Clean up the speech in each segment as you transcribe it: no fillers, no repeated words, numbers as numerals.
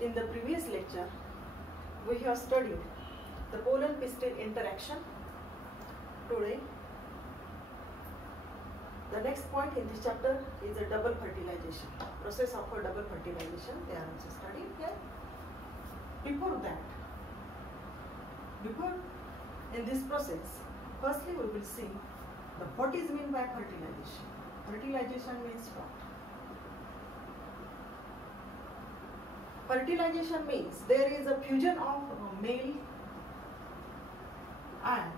In the previous lecture, we have studied the pollen-pistil interaction. Today, the next point in this chapter is a double fertilization. Process of a double fertilization. They are also studied here. Before in this process, firstly we will see what is meant by fertilization. Fertilization means what? Fertilization means there is a fusion of male and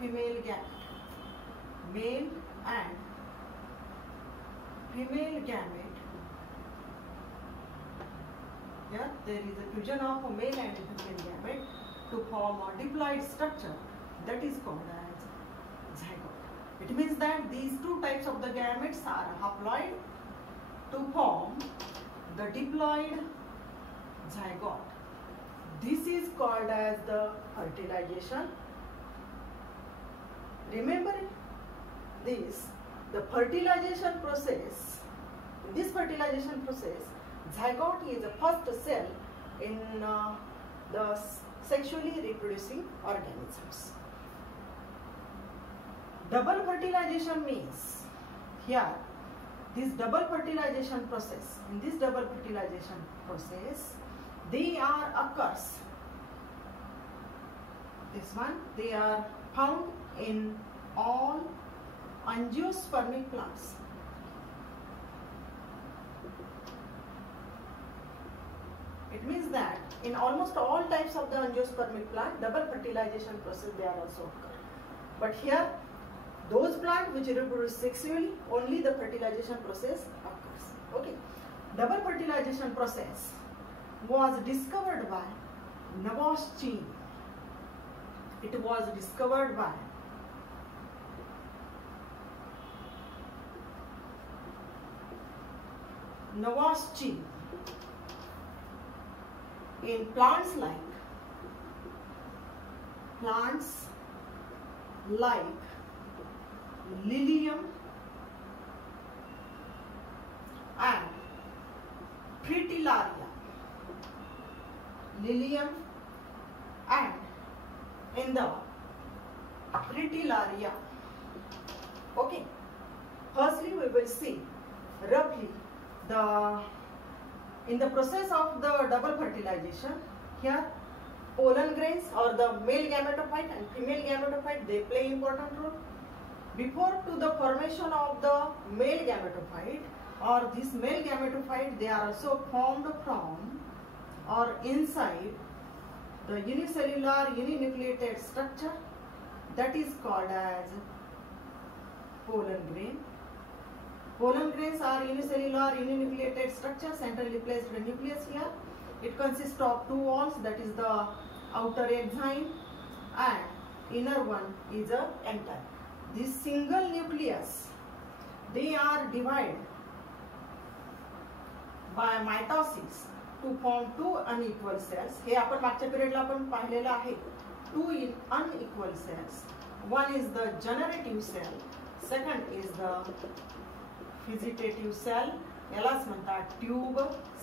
female gamete. Male and female gamete. Yeah, there is a fusion of a male and female gamete to form a diploid structure that is called as zygote. It means that these two types of the gametes are haploid to form the diploid zygote. This is called as the fertilization. Remember this, the fertilization process. In this fertilization process, zygote is the first cell in the sexually reproducing organisms. Double fertilization means here this double fertilization process. In this double fertilization process, they occurs. This one, they are found in all angiospermic plants. It means that in almost all types of the angiospermic plant, double fertilization process they are also occur. But here, those plants which reproduce sexually, only the fertilization process occurs. Okay. Double fertilization process was discovered by Navashchin. It was discovered by Navashchin in plants like lilium and fritillaria. Lilium and in the fritillaria. Okay. Firstly, we will see roughly in the process of the double fertilization. Here, pollen grains or the male gametophyte and female gametophyte, they play important role. Before to the formation of the male gametophyte or this male gametophyte, they are also formed from or inside the unicellular uninucleated structure that is called as pollen grain. Pollen grains are unicellular uninucleated structure, centrally placed nucleus here. It consists of two walls, that is the outer exine and inner one is a entire. This single nucleus, they are divided by mitosis to form two unequal cells. हे आपण मागच्या पिरियडला आपण पाहिलेलं आहे. Two unequal cells. One is the generative cell, second is the vegetative cell. यालाच म्हणतात tube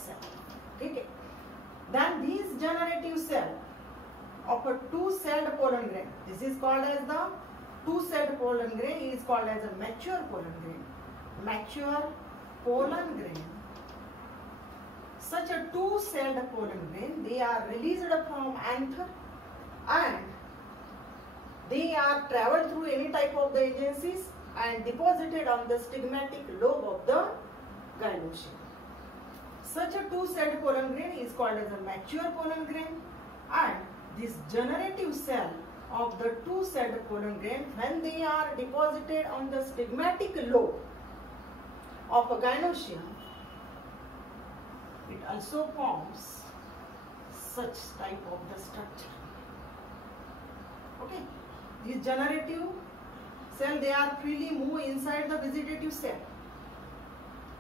cell. ठीक आहे. Then these generative cell of a two-celled pollen grain. This is called as the two-celled pollen grain. Is called as a mature pollen grain. Mature pollen grain. Such a two-celled pollen grain, they are released from anther and they are traveled through any type of the agencies and deposited on the stigmatic lobe of the gynoecium. Such a two-celled pollen grain is called as a mature pollen grain, and this generative cell of the two-celled pollen grain, when they are deposited on the stigmatic lobe of a gynoecium, it also forms such type of the structure. Okay, these generative cell, they are freely move inside the vegetative cell.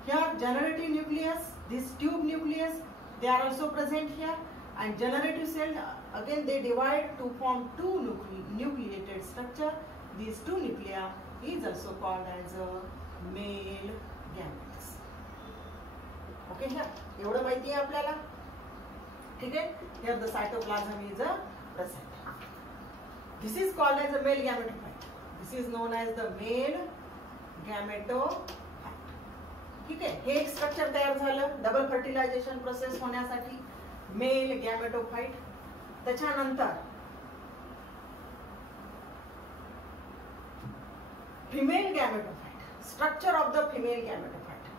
Here generative nucleus, this tube nucleus, they are also present here, and generative cell again they divide to form two nucleated structure. These two nuclei is also called as a male gametes. Okay, here एवढं माहिती आहे आपल्याला. ठीक है. Here the cytoplasm is present. This is called as a male gametophyte. This is known as the male gametophyte. ठीक आहे. हे एक structure तयार झालं डबल फर्टिलायझेशन प्रोसेस होण्यासाठी, मेल गॅमेटोफाइट. त्याच्यानंतर female gametophyte. Structure of the female gametophyte.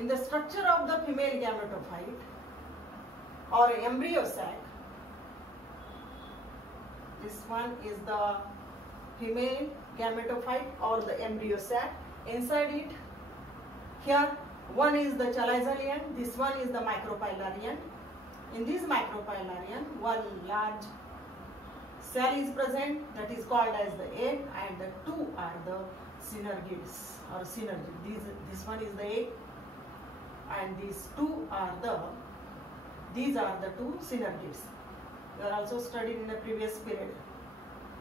In the structure of the female gametophyte or embryo sac, this one is the female gametophyte or the embryo sac. Inside it, here one is the chalizalia, this one is the micropylaria. In this micropylaria, one large cell is present, that is called as the egg, and the two are the synergids or synergy. This one is the egg, and these are the two synergids. You are also studied in the previous period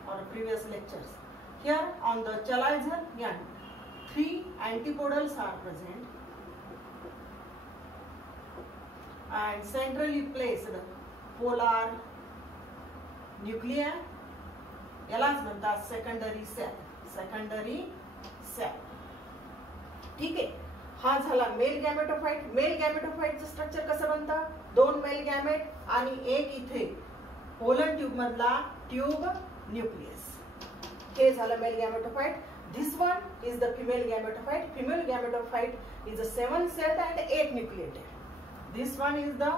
or previous lectures. Here on the chalizalia, 3 antipodals are present, and centrally placed polar Nucleya, यालाच म्हणतात secondary cell. ठीक आहे. हा झाला mail गॅमेटोफाइट. Mail गॅमेटोफाइटचं structure कसं बनतं, 2 mail gamete आणि एक इथे पोलन ट्यूब मधला ट्यूब न्यूक्लियस. हे झालं mail गॅमेटोफाइट. This one is the female gametophyte. Female gametophyte is a 7-celled and 8 nucleated. This one is the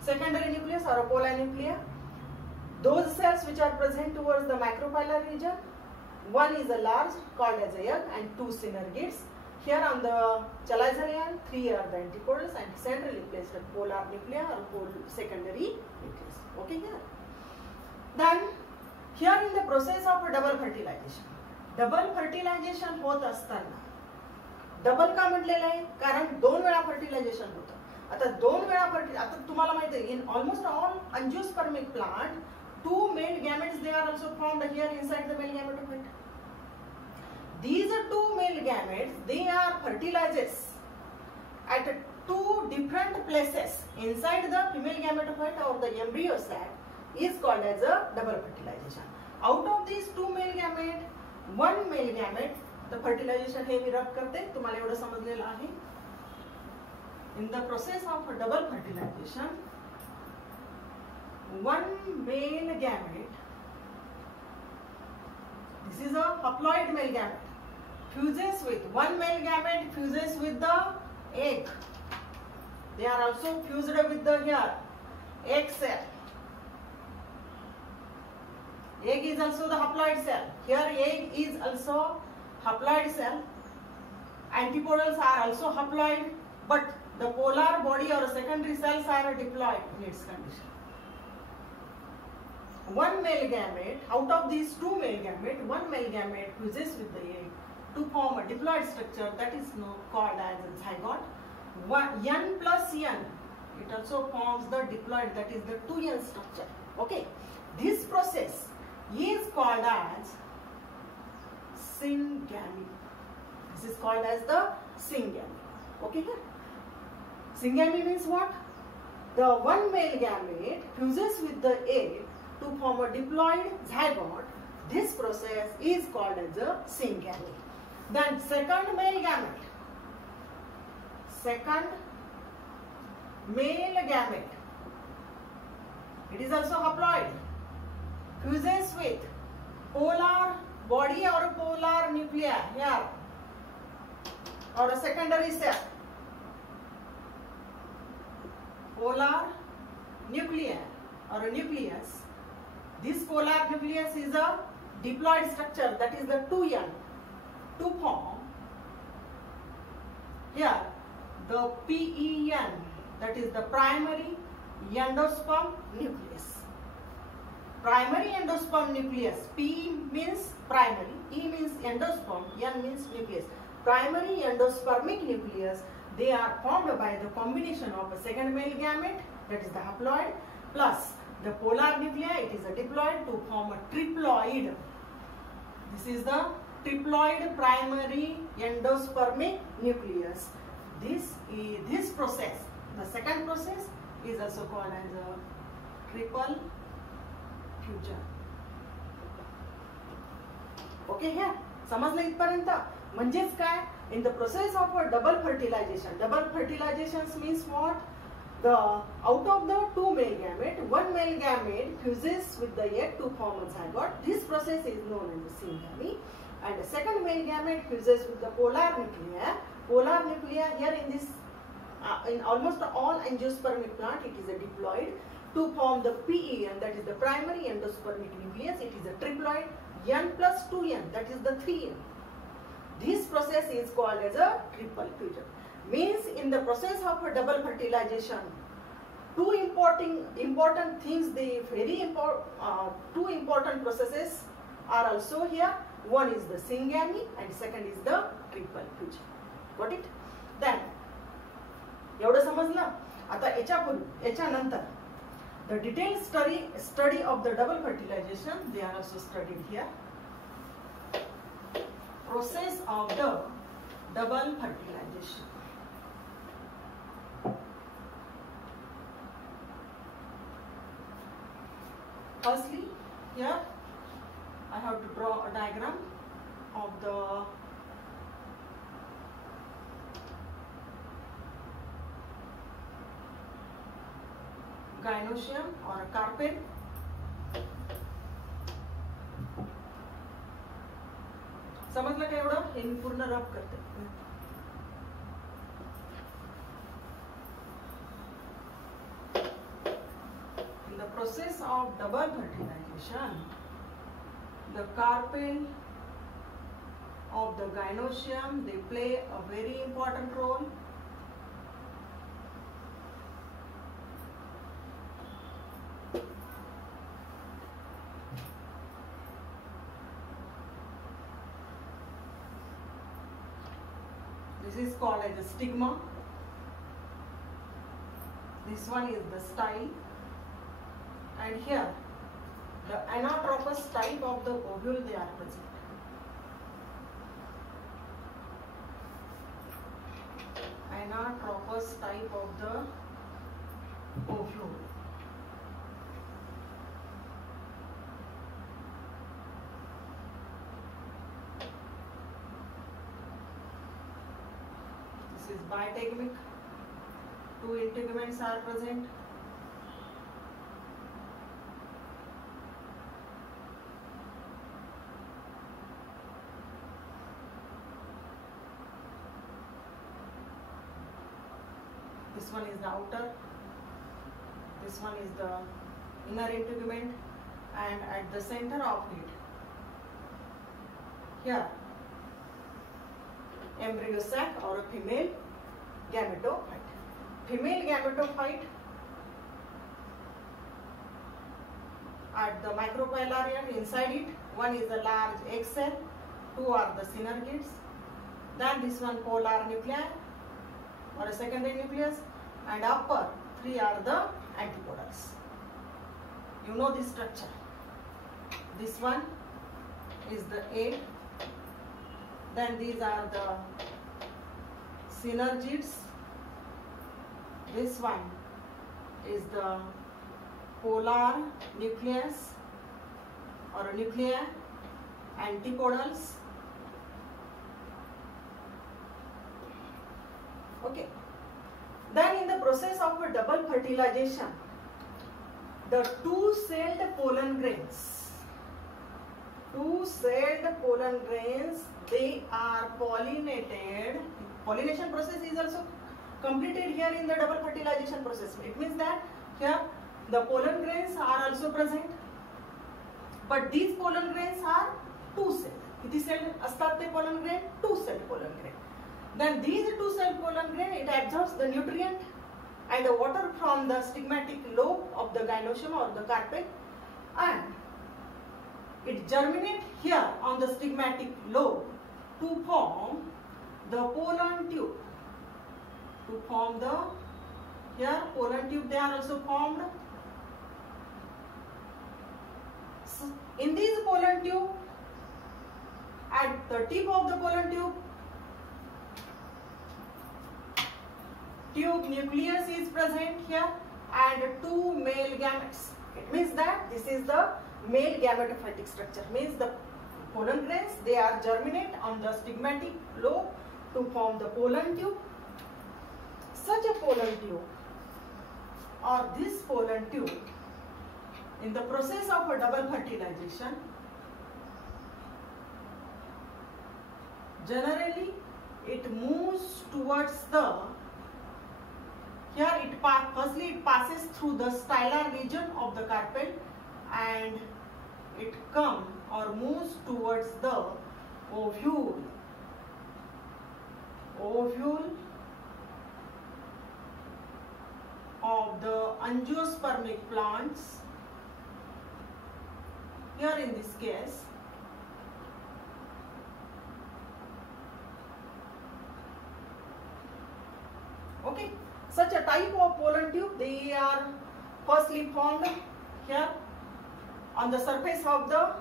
secondary nucleus or a polar nucleus. Those cells which are present towards the micropylar region, one is a large called as a egg and 2 synergids. Here on the chalizalia, 3 are the antipodals and centrally placed polar nuclei or secondary nucleus. Okay here. Then here in the process of double fertilization होत असताना, double का म्हटलेलं आहे, कारण 2 वेळा fertilisation होतं. आता 2 वेळा आता तुम्हाला माहिती आहे, in almost all angiospermic plant 2 male gametes they are also formed here inside the male gametophyte. These 2 male gametes they are fertilizes at 2 different places inside the female gametophyte or the embryo sac is called as a double fertilization. Out of these 2 male gamete, 1 male gamete, the fertilization हे मी रब करते, तुम्हाला एवढं समजलेलं आहे. In the process of double fertilization, 1 male gamete, this is a haploid male gamete, fuses with 1 male gamete fuses with the egg. They are also fused with the here egg cell. Egg is also the haploid cell. Here egg is also haploid cell. Antipodals are also haploid, but the polar body or secondary cells are diploid in its condition. 1 male gamete, out of these 2 male gamete, 1 male gamete fuses with the egg to form a diploid structure that is called as a zygote. N plus N, it also forms the diploid, that is the 2N structure. Okay, this process is called as syngamy. This is called as the syngamy. Okay, syngamy means what? The 1 male gamete fuses with the egg to form a diploid zygote. This process is called as a syngamy. Then second male gamete, it is also haploid, fuses with polar body or polar nuclei here or a secondary cell. Polar nuclei or a nucleus. This polar nucleus is a diploid structure, that is the 2N, to form here the PEN, that is the primary endosperm nucleus. Primary endosperm nucleus. P means primary, E means endosperm, N means nucleus. Primary endospermic nucleus, they are formed by the combination of a second male gamete, that is the haploid, plus the polar nuclei, it is a diploid, to form a triploid. This is the triploid primary endospermic nucleus. This process The second process is also called as a triple fusion. Okay ह्या समजलं इथपर्यंत. म्हणजेच काय, in the process of double fertilization means what, the out of the two male gamete, one male gamete fuses with the egg to form a zygote. This process is known as the syngamy. And the second male gamete fuses with the polar nuclei. Polar nuclei here in this in almost all angiospermic plant it is a diploid to form the PEN, that is the primary endospermic nucleus. It is a triploid, N plus 2N, that is the 3N. This process is called as a triple fusion. Means in the process of a double fertilization, two important things, the two important processes are also here. One is the syngamy and second is the triple fusion. Got it? Then एवढं समजलं. आता याच्यानंतर the detailed study of the double fertilization, they are also studied here. Process of the double fertilization. Firstly, here I have to draw a diagram of the gynoecium or a carpel. समजलं का एवढं? हे मी पूर्ण रब करते. In the process of double fertilization, the carpel of the gynoecium, they play a very important role. This is called as a stigma. This one is the style, and here the anatropous type of the ovule they are present. Anatropous type of the ovule. This is bitegamic. Two integuments are present. This one is the outer, this one is the inner integument, and at the center of it, here, embryo sac or a female gametophyte. Female gametophyte at the micropylaria, inside it, one is a large egg cell, two are the synergids, then this one polar nuclei or a secondary nucleus, and upper three are the antipodals. You know this structure. This one is the egg, then these are the synergids, this one is the polar nucleus or nuclei, antipodals. Okay. Then in the process of a double fertilization, the two-celled pollen grains, they are pollinated. Pollination process is also completed here in the double fertilization process. It means that here the pollen grains are also present, but these pollen grains are two-celled. किती cell असतात ते pollen grain? Two-celled pollen grain. Then these two-celled pollen grain, it absorbs the nutrient and the water from the stigmatic lobe of the gynoecium or the carpel, and it germinates here on the stigmatic lobe to form the pollen tube. To form the here pollen tube, they are also formed. So in this pollen tube, at the tip of the pollen tube, tube nucleus is present here and two male gametes. It means that this is the male gametophytic structure. Means the pollen grains, they are germinate on the stigmatic lobe to form the pollen tube. Such a pollen tube or this pollen tube, in the process of a double fertilization, generally it moves towards the, here it firstly it passes through the stylar region of the carpel and it comes or moves towards the ovule of the angiospermic plants. Here in this case, okay, such a type of pollen tube, they are firstly formed here on the surface of the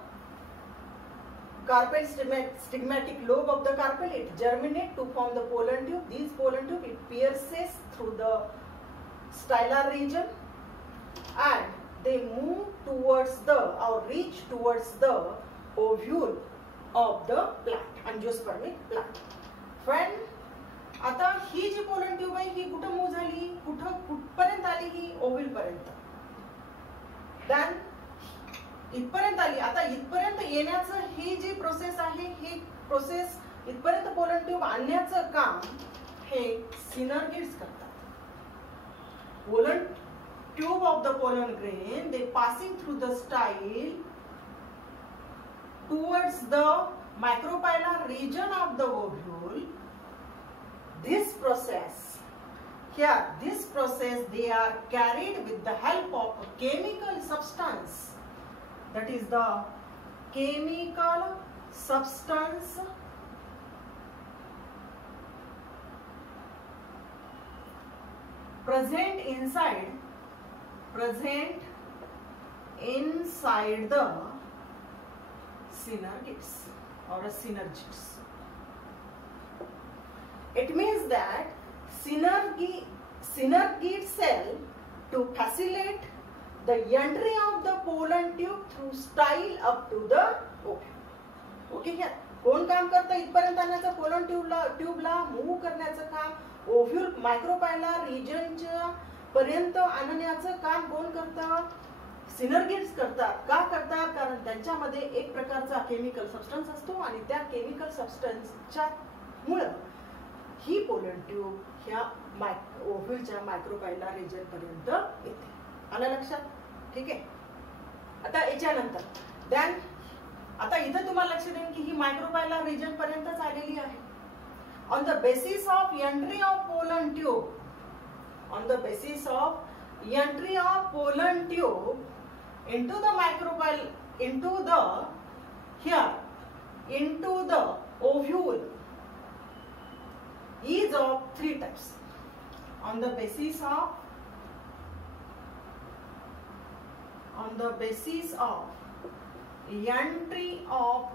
carpel stigmatic lobe of the carpel. It germinates to form the pollen tube. These pollen tube, it pierces through the stylar region and they move towards the or reach towards the ovule of the plant, angiospermic plant. When आता ही जी pollen tube आहे ही कुठं move झाली, कुठपर्यंत आली, ही ovule पर्यंत. Then इथपर्यंत आली. आता इथपर्यंत येण्याचं ही जी प्रोसेस आहे, ही प्रोसेस इथपर्यंत पोलन ट्यूब आणण्याचं काम हे सिनर्गिड्स करतात. Pollen tube of the pollen grain, they passing through the style towards the micropylar region of the ovule. This process here, this process, they are carried with the help of a chemical substance, that is the chemical substance present inside the synergids or a synergids. It means that synergid cell to facilitate the entry of the pollen tube through style up to the ovule. Okay, here कोण काम करतं इथपर्यंत आणण्याचं, pollen ट्यूबला move करण्याचं काम ovule मायक्रोपायलर रिजनच्या पर्यंत आणण्याचं काम कोण करतं, सिनर्गिड्स करतात. का करतात, कारण त्यांच्यामध्ये एक प्रकारचा केमिकल सबस्टन्स असतो आणि त्या केमिकल सबस्टन्सच्या मुळे ही पोलन ट्यूब ह्या ओव्ह्यूलच्या मायक्रोपायलर रिजन पर्यंत येते. आलं लक्षात? ठीक आहे. आता याच्यानंतर देन आता इथं तुम्हाला लक्ष देईन की ही मायक्रोपायलर रिजन पर्यंतच आलेली आहे. On the basis of entry of pollen tube, on the basis of entry of pollen tube into the micropyle, into the ovule is of three types. On the basis of entry of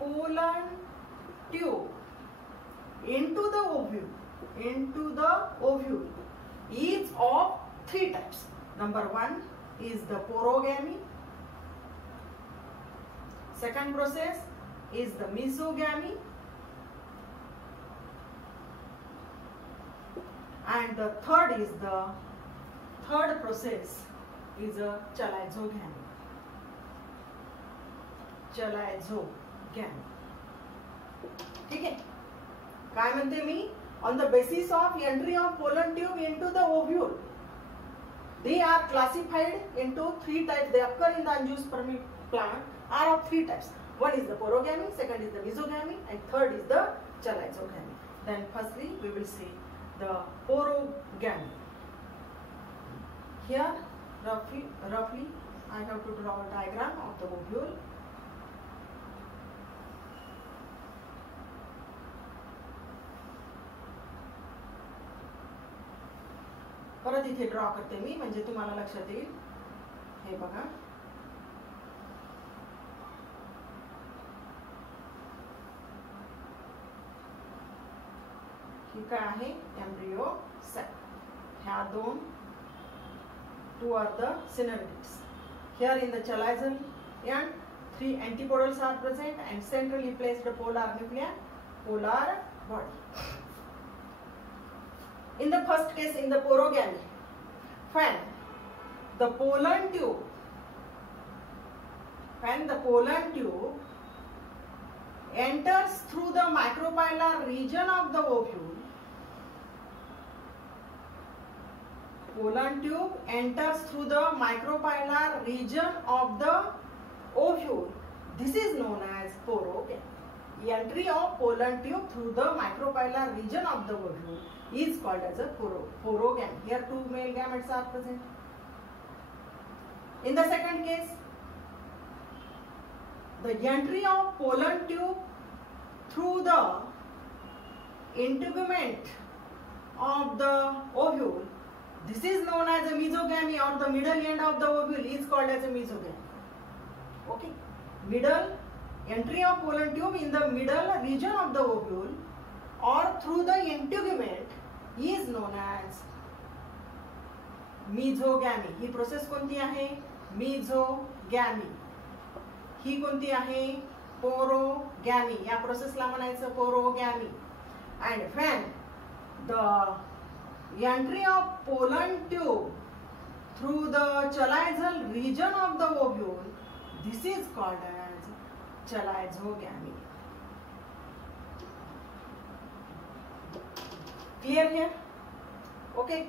pollen tube into the ovule is of three types. Number one is the porogamy. Second process is the mesogamy. And the third process is a chalazogamy. ठीक आहे. काय म्हणते मी, on the basis of entry of pollen tube into the ovule, they are classified into three types. They occur in the angiospermic plant, are of three types. One is the porogamy, second is the mesogamy, and third is the chalazogamy. Then firstly we will see the porogamy. Here roughly I have to draw a diagram of the ovule. परत इथे draw करते मी, म्हणजे तुम्हाला लक्षात येईल. हे बघा, ही काय आहे एम्ब्रियो सॅक. ह्या दोन two are the synergids. Here in the chalizial end 3 antipodals are present and centrally placed polar nuclei, polar body. In the first case, in the porogamy, when the pollen tube enters through the micropylar region of the ovule, pollen tube enters through the micropylar region of the ovule. This is known as porogamy. Entry of pollen tube through the micropylar region of the ovule is called as a porogamy. Here two male gametes are present. In the second case, the entry of pollen tube through the integument of the ovule, this is known as a mesogamy, or the middle end of the ovule is called as a mesogamy. Okay, middle entry of pollen tube in the middle region of the ovule or through the integument is known as mesogamy. He process कोणती आहे? मेझोगॅमी. ही कोणती आहे? पोरोगॅमी. या प्रोसेसला म्हणायचं पोरोगॅमी. And when the entry of pollen tube through the chalizial region of the ovule, this is called as chalizogamy. Clear here? Okay.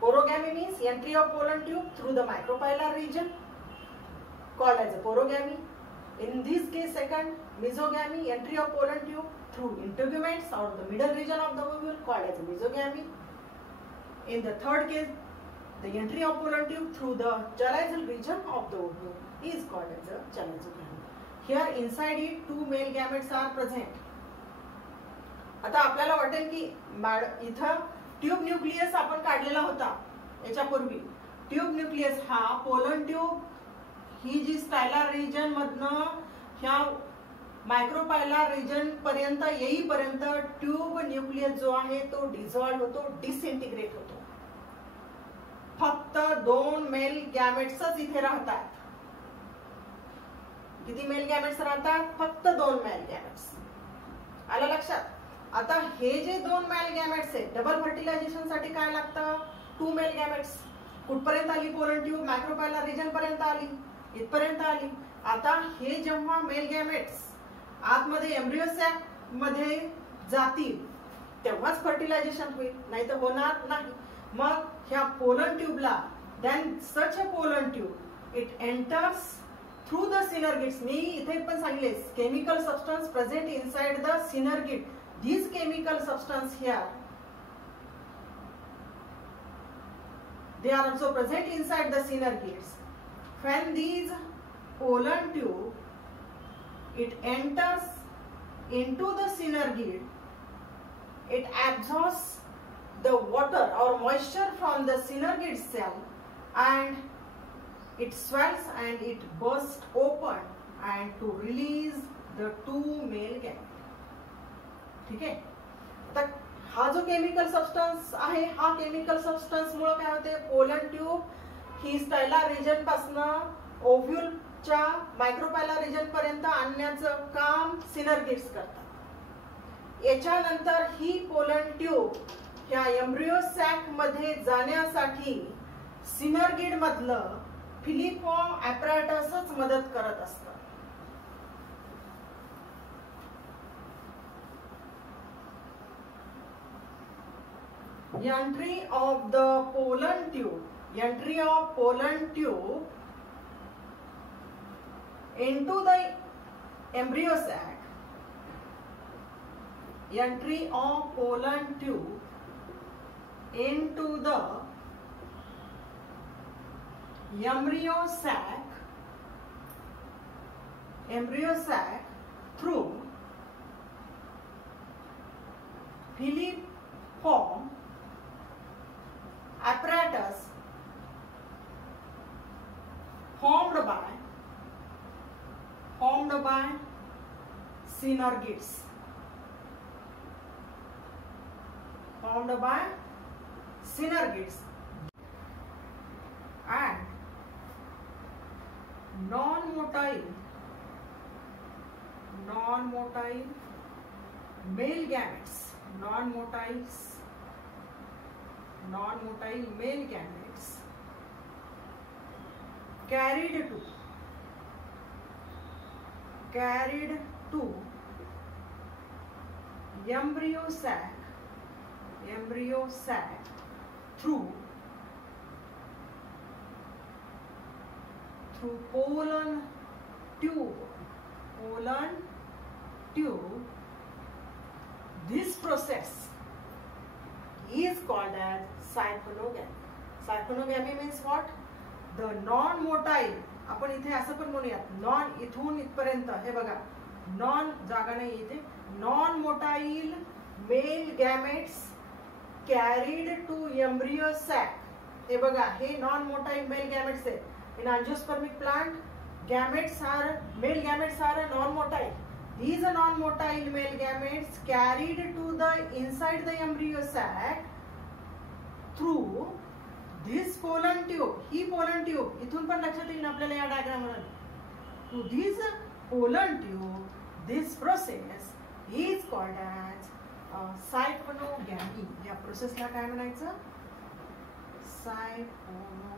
Porogamy means entry of pollen tube through the micropylar region, called as a porogamy. In this case, second, mesogamy, entry of pollen tube through integuments or the middle region of the ovule, called as a mesogamy. In the third case, the entry of pollen tube through the chalizial region of the ovule is called as a chalizogamy. Here inside it two male gametes are present. आता आपल्याला वाटेल की इथं tube nucleus आपण काढलेला होता याच्यापूर्वी. Tube nucleus हा pollen tube ही जी स्टायलर region मधनं ह्या मायक्रोपायलर रिजन पर्यंत येईपर्यंत ट्यूब न्यूक्लियस जो आहे तो डिसॉल्व होतो, डिसइंटिग्रेट होतो. फक्त दोन मेल गॅमेट्सच इथे राहतात. किती मेल गॅमेट्स राहतात? फक्त दोन मेल गॅमेट्स. आलं लक्षात? आता हे जे दोन मेल गॅमेट्स आहेत, डबल फर्टिलायझेशन साठी काय लागतं? Two male gametes. कुठपर्यंत आली पोलन ट्यूब? मायक्रोपायलर रिजन पर्यंत आली, इथपर्यंत आली. आता हे जेव्हा मेल गॅमेट्स आतमध्ये एम्ब्रियो सॅक मध्ये जातील तेव्हाच फर्टिलायझेशन होईल, नाही तर होणार नाही. मग ह्या पोलन ट्यूबला then such a pollen tube it enters through the synergids. मी इथे पण सांगितले chemical substance present inside the synergid. These chemical substance here, they are also present inside the synergids. When these pollen tube, it enters into the synergid, it absorbs the water or moisture from the synergid cell and it swells and it bursts open and to release the two male gametes. ठीक आहे. तर हा जो chemical substance आहे, हा chemical substance मुळे काय होते? Pollen tube ही स्टायलर region पासनं ओव्ह्यूलच्या मायक्रोपायलर रिजन पर्यंत आणण्याचं काम सिनर्गिड्स करतात. याच्यानंतर ही पोलन ट्यूब ह्या एम्ब्रियो सॅक मध्ये जाण्यासाठी सिनर्गिड मधलं फिलिफॉर्म ॲपॅरेटसच मदत करत असतं. Entry of the pollen tube into the embryo sac. Entry of pollen tube into the embryo sac through filiform apparatus formed by synergids. formed by synergids, and non-motile male gametes, non-motile male gametes carried to embryo sac through pollen tube. This process is called as siphonogamy. Siphonogamy means what? The non-motile, आपण इथे असं पण म्हणूयात, non इथून इथपर्यंत हे बघा, non जागा नाही इथे, non motile male gametes carried to embryo sac. हे बघा, हे नॉन मोटाईल मेल गॅमेट्स आहेत. In angiospermic plant, male gametes are non-motile. These non-motile male gametes carried to the inside the embryo sac through this pollen tube. He pollen tube इथून पण लक्षात येईल आपल्याला या डायग्राम मध्ये. To this pollen tube, this process is called as siphonogamy. या प्रोसेसला काय म्हणायचं? Siphonogamy.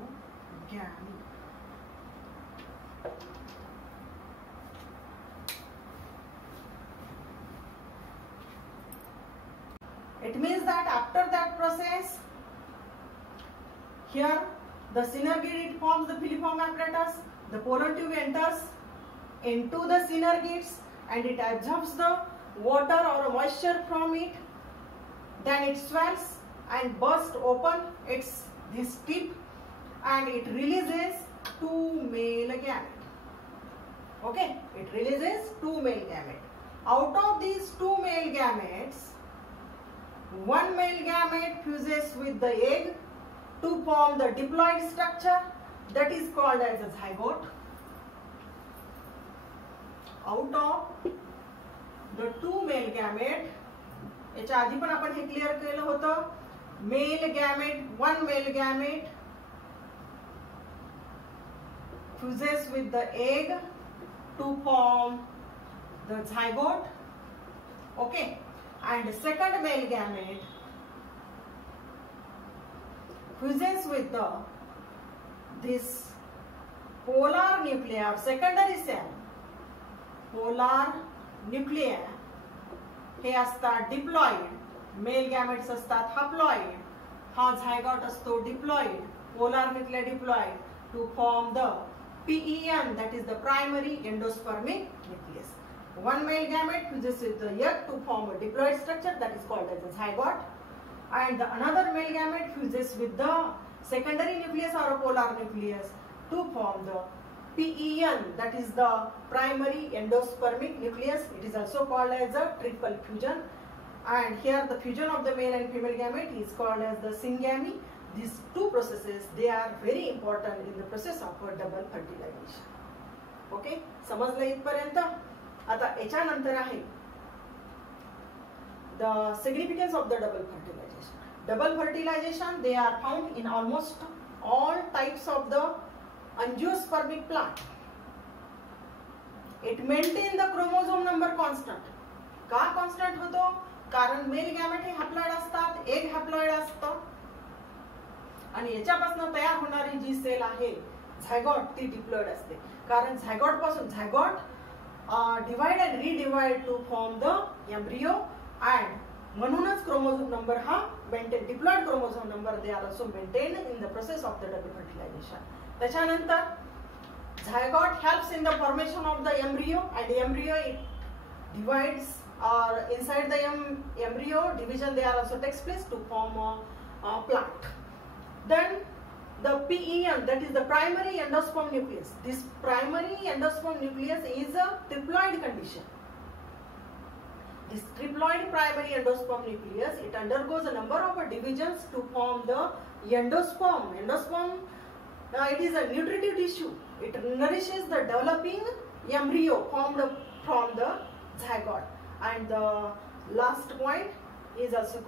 It means that after that process, here the synergid, it forms the filiform apparatus. The pollen tube enters into the synergids and it absorbs the water or moisture from it. Then it swells and bursts open this tip and it releases two male gametes. Okay, it releases two male gametes. Out of these two male gametes, one male gamete fuses with the egg to form the diploid structure that is called as a zygote. Out of the two male gamete, याच्या आधी पण आपण हे clear केलं होतं, one male gamete fuses with the egg to form the zygote. Okay, and the second male gamete fuses with this polar nuclei or secondary cell. Polar nuclei हे असतात diploid, male gametes असतात haploid, हा zygote असतो diploid, polar nuclear diploid to form the PEN, that is the primary endospermic nucleus. One male gamete fuses with the egg to form a diploid structure that is called as a zygote, and another male gamete fuses with the secondary nucleus or a polar nucleus to form the PEN, that is the primary endospermic nucleus. It is also called as a triple fusion, and here the fusion of the male and female gamete is called as the syngamy. These two processes, they are very important in the process of double fertilization. Okay, समजलं इथपर्यंत? आता याच्यानंतर आहे the significance of the double fertilization. Double fertilization, they are found in almost all types of the angiospermic plant. It maintains the chromosome number constant. का constant होतो? कारण mail gamete हे haploid असतात, egg haploid असतं, आणि याच्यापासून तयार होणारी जी cell आहे झायगॉट, ती डिप्लॉइड असते. कारण झायगॉट पासून zygote divide and redivide to form the embryo, and म्हणूनच क्रोमोझोम नंबर हा maintain, diploid chromosome number they are also maintain in the process of the double fertilisation. त्याच्यानंतर zygote helps in the formation of the embryo, and embryo it divides, or inside the embryo division there also takes place to form a plant. Then the PEN, that is the primary endosperm nucleus. This primary endosperm nucleus is a triploid condition. This triploid primary endosperm nucleus, it undergoes a number of divisions to form the endosperm. Endosperm, it is a nutritive tissue. It nourishes the developing embryo formed from the zygote. And the last point, is also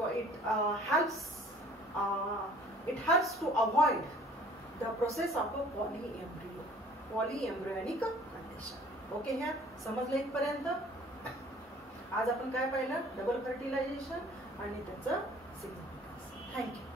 it helps to avoid the process of a polyembryonic condition. Okay, ह्या समजलं इथपर्यंत? आज आपण काय पाहिलं? Double fertilisation आणि त्याचं significance. Thank you.